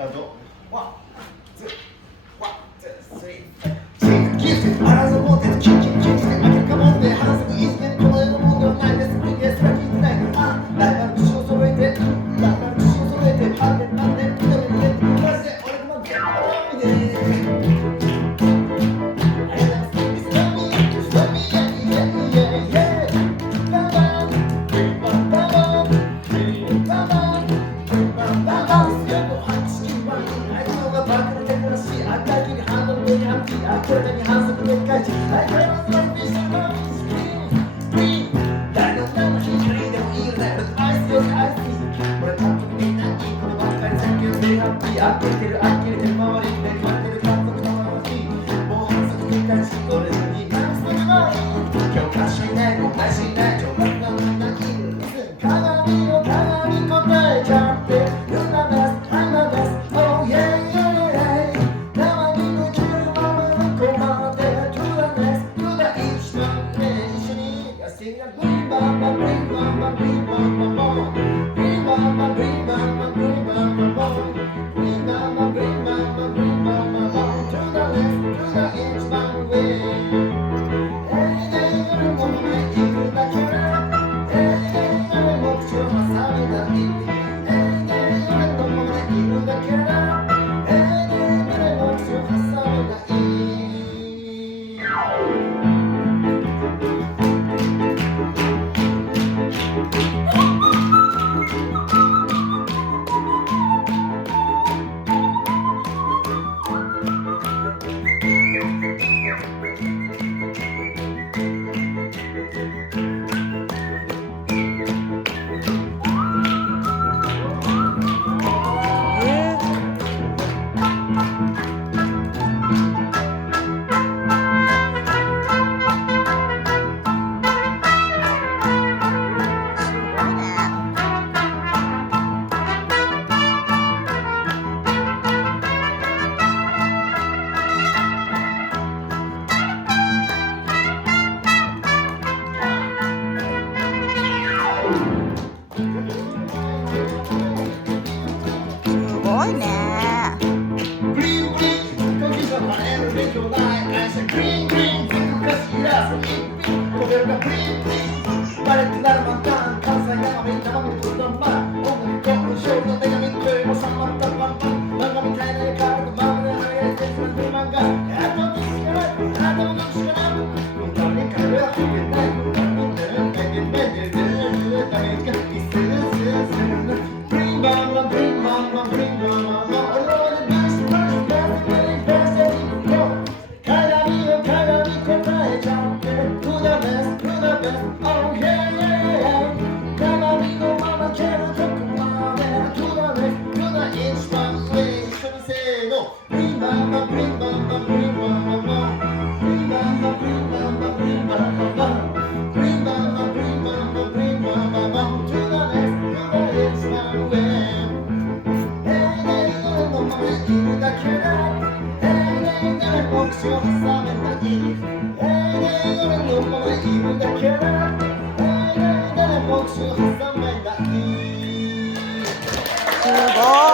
カードワンツーワンツースリーチーズキス争うもんでキンキンキンしてあげるかもんで話せばいいしてこの世のもんではないです人間すら聞いてないあライバル口を揃えてライバル口を揃えてパンでパンで認めてマジで俺のもん全部おいでこれだけ反則で返し相変わらずのビジョンのスピン誰の名の光でもいいよねアイスよりアイス俺単独みんないいことばっかりさっきのデーハッピー呆れてる呆れてる周りに恵まれてる単独の魂もう反則で返し俺らに何するの教科書いないお前しない上達なのにない鏡を鏡答えちゃって You're the best, I'm the best, oh yeah Sing a bring mama, bring mama, bring mama, bring mama, bring mama, bring mama, bring mama, bring mama, bring mama, to the left, to the edge, my way. Hey, hey, you're the one I give the care. Hey, hey, you're the one who's your masala. Hey, hey, you're the one I give the care. Hey, hey, you're the one who's your masala. すごいね。グリーングリーン、時が晴れる勉強ない愛車グリーングリーン、全国貸しいらずに飛べるがグリーングリーンバレてなるまた関西山見生身でぶっ飛んば音楽と勝負の女神とよりもさまったパンパン漫画みたいな絵からとままで流れてる漫画あとどっちかなあとどっちかな本当に彼は聞けない本当に彼は聞けない誰か一斉にブリンバーマンブリンバーマンブリンバーマンすごい。